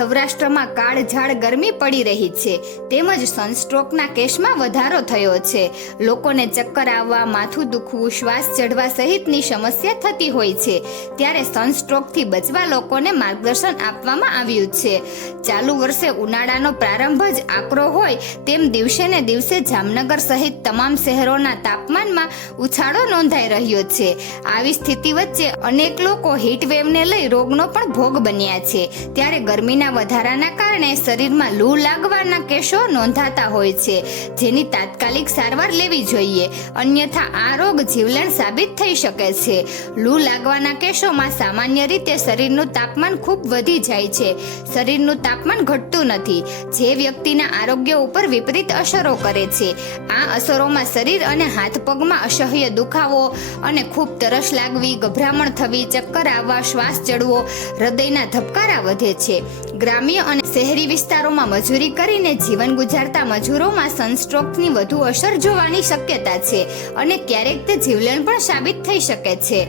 સૌરાષ્ટ્રમાં કાળઝાળ ગરમી પડી રહી છે. તેમજ સનસ્ટ્રોકના કેસમાં વધારો થયો છે. લોકોને ચક્કર આવવા, માથું દુખવું, શ્વાસ ચઢવા સહિતની સમસ્યા થતી હોય છે. ત્યારે સનસ્ટ્રોકથી બચવા લોકોને માર્ગદર્શન આપવામાં આવ્યું છે. ચાલુ વર્ષે ઉનાળાનો પ્રારંભ જ આકરો હોય તેમ દિવસે ને દિવસે જામનગર સહિત તમામ શહેરોના તાપમાનમાં ઉછાળો નોંધાઈ રહ્યો છે. આવી સ્થિતિ વચ્ચે અનેક લોકો હીટવેવને લઈ રોગનો પણ ભોગ બન્યા છે. ત્યારે ગરમીના વધારાના કારણે શરીરમાં લૂ લાગવાના કેસો નોંધાતા હોય છે, જેની તાત્કાલિક સારવાર લેવી જોઈએ. અન્યથા આ રોગ જીવલેણ સાબિત થઈ શકે છે. લૂ લાગવાના કેસોમાં સામાન્ય રીતે શરીરનું તાપમાન ખૂબ વધી જાય છે. શરીરનું તાપમાન ઘટતું નથી, જે વ્યક્તિના આરોગ્ય ઉપર વિપરીત અસરો કરે છે. આ અસરોમાં શરીર અને હાથ પગમાં અસહ્ય દુખાવો અને ખૂબ તરસ લાગવી, ગભરામણ થવી, ચક્કર આવવા, શ્વાસ ચડવો હૃદયના ધબકારા વધે છે. ગ્રામ્ય અને શહેરી વિસ્તારોમાં મજૂરી કરીને જીવન ગુજારતા મજૂરોમાં સનસ્ટ્રોકની વધુ અસર જોવાની શક્યતા છે અને ક્યારેક તે જીવલેણ પણ સાબિત થઈ શકે છે.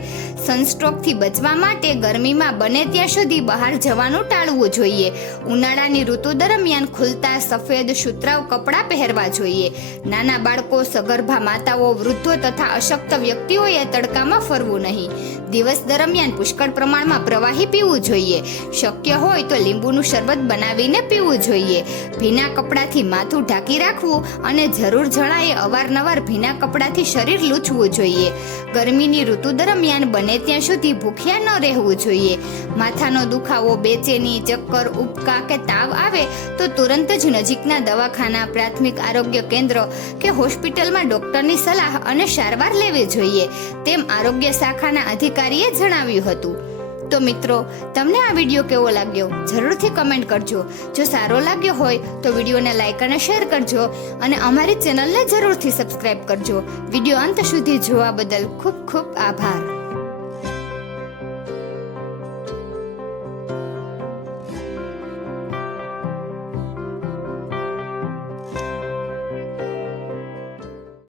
સનસ્ટ્રોકથી બચવા માટે ગરમીમાં બને ત્યાં સુધી બહાર જવાનું ટાળવું જોઈએ. ઉનાળાની ઋતુ દરમિયાન ખુલતા સફેદ, સુતરાઉ કપડાં પહેરવા જોઈએ. નાના બાળકો, સગર્ભા માતાઓ, વૃદ્ધો તથા અશક્ત વ્યક્તિઓએ તડકામાં ફરવું નહીં. દિવસ દરમિયાન પુષ્કળ પ્રમાણમાં પ્રવાહી પીવું જોઈએ. શક્ય હોય તો લીંબુનું શરબત બનાવીને પીવું જોઈએ. ભીના કપડાથી માથું ઢાંકી રાખવું અને જરૂર જણાએ અવારનવાર ભીના કપડાથી શરીર લૂછવું જોઈએ. ગરમીની ઋતુ દરમિયાન બને ત્યાં સુધી ભૂખ્યા ન રહેવું જોઈએ. માથાનો દુખાવો, બેચેની, ચક્કર, ઉબકા કે તાવ આવે તો તુરંત જ નજીકના દવાખાના, પ્રાથમિક આરોગ્ય કેન્દ્ર કે હોસ્પિટલમાં ડોક્ટરની સલાહ અને સારવાર લેવી જોઈએ. તેમ આરોગ્ય શાખાના અધિકારીએ જણાવ્યું હતું. તો મિત્રો, તમને આ વીડિયો કેવો લાગ્યો? જરૂરથી કમેન્ટ કરજો. જો સારો લાગ્યો હોય, તો વિડીયોને લાઇક અને શેર કરજો અને અમારી ચેનલને જરૂરથી સબસ્ક્રાઇબ કરજો. વીડિયો અંત સુધી જોવા બદલ ખૂબ ખૂબ આભાર.